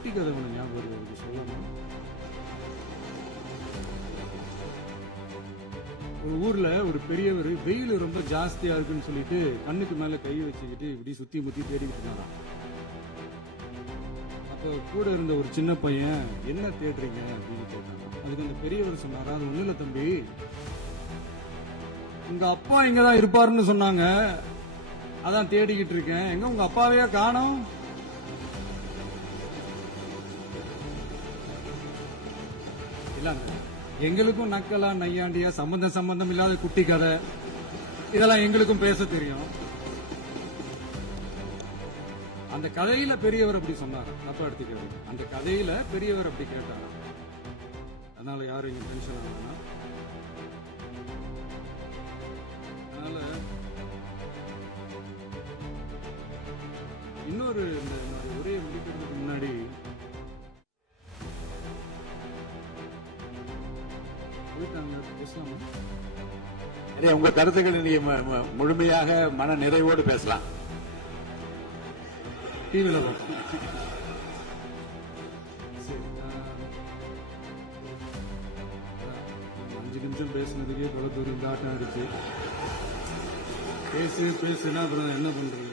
குட்டி கதை ஒன்று ஞாபகம் வருது, சொல்லணும். ஒரு ஊர்ல ஒரு பெரியவர் வெயில் ரொம்ப ஜாஸ்தியா இருக்குன்னு சொல்லிட்டு கண்ணுக்கு மேல கை வச்சுக்கிட்டு இப்படி சுத்தி முத்தி தேடிக்கிட்டு இருந்தாராம். அப்ப கூட இருந்த ஒரு சின்ன பையன், என்ன தேடுறீங்க அப்படின்னு கேட்டாங்க. அதுக்கு அந்த பெரியவர் சொன்னாரா, அது ஒண்ணு இல்ல தம்பி, உங்க அப்பா இங்கதான் இருப்பாருன்னு சொன்னாங்க, அதான் தேடிக்கிட்டு இருக்கேன். எங்க உங்க அப்பாவையா காணோம்? இல்லங்க, எங்களுக்கும் நக்கலா நையாண்டியா சம்பந்தம் இல்லாத குட்டி கதை இதெல்லாம் எங்களுக்கும் பேச தெரியும். அந்த கதையில பெரியவர் அப்படி சொன்னார், தப்பா எடுத்துக்கிறது. அந்த கதையில பெரியவர் அப்படி கேட்டார். அதனால யாரும் இங்க டென்ஷன் ஆகணும். அதனால இன்னொரு உரையை முடிக்கிறதுக்கு முன்னாடி உங்க கருத்துக்களை நீங்க முழுமையாக மன நிறைவோடு பேசலாம். டிவியில பார்ப்போம். 5 நிமிஷம் பேசுனதுக்கே பல பேர் இந்த ஆட்டம் ஆயிடுச்சு. பேசுனா அப்புறம் என்ன பண்றது?